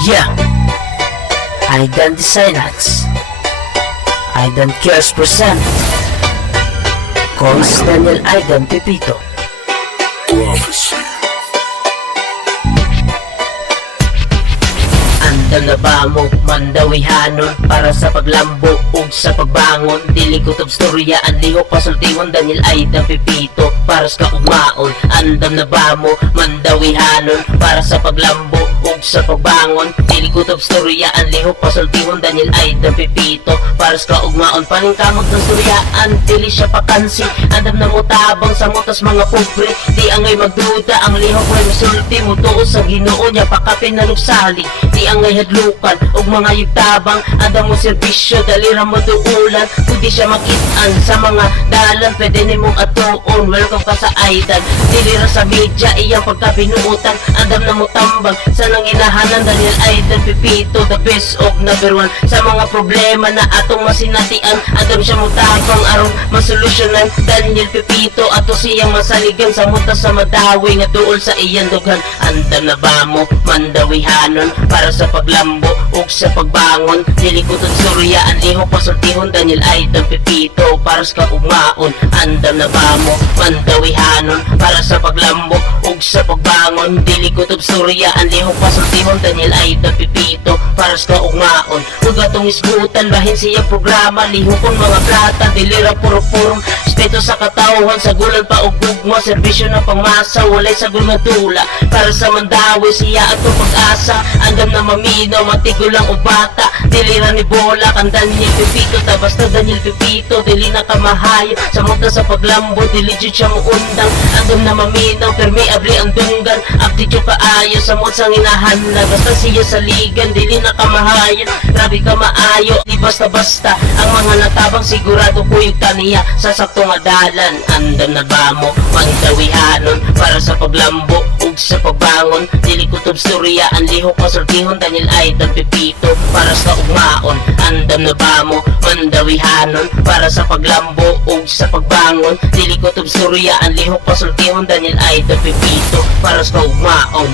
Yeah, I don't design ads. I don't cares present. Calls Daniel Aidan Pepito. Prophecy. Andam na ba mo mandawihanon para sa paglambo ug sa pagbangon? Dili ko tob storya ang lihok pasultingon Daniel Aidan Pepito para sa kaugmaon. Andam na ba mo mandawihanon para sa paglambo ug sa pagbangon? Dili ko tob storya ang lihok pasultingon Daniel Aidan Pepito para sa kaugmaon. Paningkamot ng storyaan dili siya pakansi. Andam na mo tabang sa mutas mga pobre. Di angay magduda ang lihok may masulti mo tuos sa Ginoo niya pakapin na nupsali. Di angay hadlukan og mga yugtabang andam mo serbisyo dalira mo duulan kundi siya makitaan sa mga dalan pwede nimong atuon. Welcome ka sa Aidan dilira sa media iyang pagkabinuutan andam na mo tambang sa nanginahanan Daniel Aidan Pepito the best og number one sa mga problema na atong masinatian andam siya mo tabang aron masolusyonan Daniel Pepito ato siyang masaligan sa mutas sa madawi nga duol sa iyang dughan. Andam na ba mo mandawihanon para sa paglambo ug sa pagbangon? Dili ko tod surya ang lihok pasultihon Daniel Aidan Pepito para sa kaugmaon. Andam na ba mo mandawihanon para sa paglambo ug sa pagbangon? Dili ko tod surya ang lihok pasultihon Daniel Aidan Pepito para sa kaugmaon. Ug atong isgutan bahin siya programa lihokon mga plata dilira puro-purong respeto sa katawhan sa gulan pa og gugma serbisyo na pangmasa walay sa tula para sa mandawi siya atong pag-asa. Andam na maminaw matigulang o bata dilira ni bola kan Daniel Pepito ta basta Daniel Pepito dili na kamahayo sa muta sa paglambo dili jud siya muundang. Andam na maminaw permeable ang dunggan aptitude paayo sa mut sang inahanla basta siya sa ligan dili na kamahayo grabe ka maayo di basta-basta ang mga natabang sigurado kuyog taniya sa saktong adalan. Andam na ba mo mandawihanon para sa paglambo ug sa pagbangon? Dili ko tob storya ang lihok pasultihon Daniel Aidan Pepito para sa ugmaon. Andam na ba mo mandawihanon para sa paglambo ug sa pagbangon? Dili ko tob storya ang lihok pasultihon Daniel Aidan Pepito para sa ugmaon.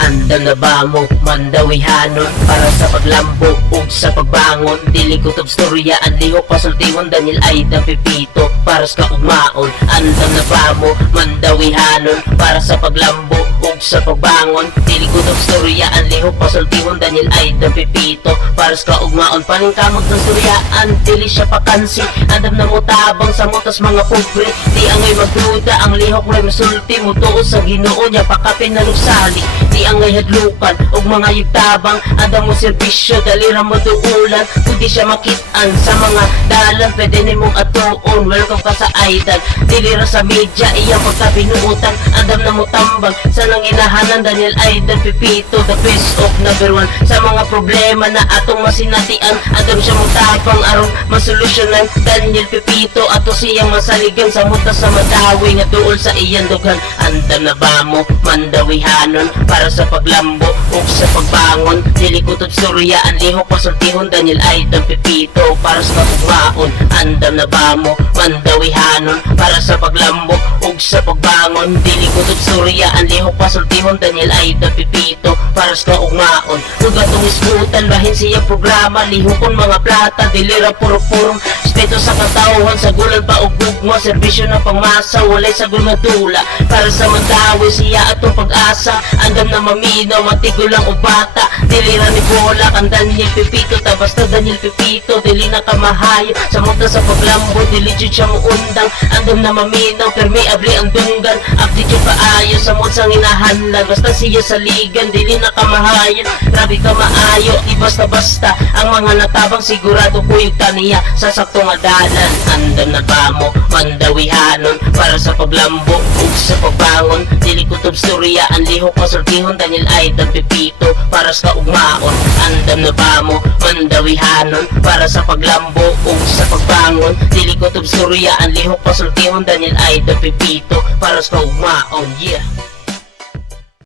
Andam na ba mo mandawihanon para sa paglambo ug sa pagbangon? Dili ko tob storya ang lihok pasultihon Daniel Aidan Pepito para sa kaugmaon. Andam na ba mo mandawihanon para sa paglambo ug sa pagbangon? Dili ko tob storya ang lihok pasultihon Daniel Aidan Pepito para sa kaugmaon. Paningkamot ng storyaan dili siya pakansi. Andam na mo tabang sa mutas mga pobre. Di angay magduda ang lihok may masulti mo tuos sa Ginoo niya pakapin na nupsali. Di angay hadlukan og mga yugtabang andam mo serbisyo dalira mo duulan kundi siya makitaan sa mga dalan pwede nimong atuon. Welcome ka sa Aidan dilira sa media iyang pagkabinuutan andam na mo tambang sa nanginahanan Daniel Aidan Pepito the best of number one sa mga problema na atong masinatian andam siya mo tabang aron masolusyonan Daniel Pepito ato siyang masaligan sa mutas sa madawi nga duol sa iyang dughan. Andam na ba mo mandawihanon para sa paglambo ug sa pagbangon? Dili ko tob storya ang lihok pasultihon Daniel Aidan Pepito para sa kaugmaon. Andam na ba mo mandawihanon para sa paglambo ug sa pagbangon? Dili ko tob storya ang lihok pasultihon Daniel Aidan Pepito para sa kaugmaon. Ug atong isgutan bahin siya programa lihokon mga plata dilira puro-purong respeto sa katawhan sa gulan pa og gugma serbisyo na pangmasa walay sa tula para sa mandawi siya atong pag-asa. Andam na maminaw matigulang o bata dilira ni bola kan Daniel Pepito ta basta Daniel Pepito dili na kamahayo sa muta sa paglambo dili jud siya muundang. Andam na maminaw permeable ang dunggan aptitude paayo sa mut sang inahanlan basta siya sa ligan dili na kamahayo grabe ka maayo di basta-basta ang mga natabang sigurado kuyog taniya sa saktong adalan. Andam na ba mo mandawihanon para sa paglambo ug sa pagbangon? Dili ko tob storya ang lihok pasultihon Daniel Aidan Pepito para sa kaugmaon. Andam na ba mo mandawihanon para sa paglambo ug sa pagbangon? Dili ko tob storya ang lihok pasultihon Daniel Aidan Pepito para sa kaugmaon. Yeah.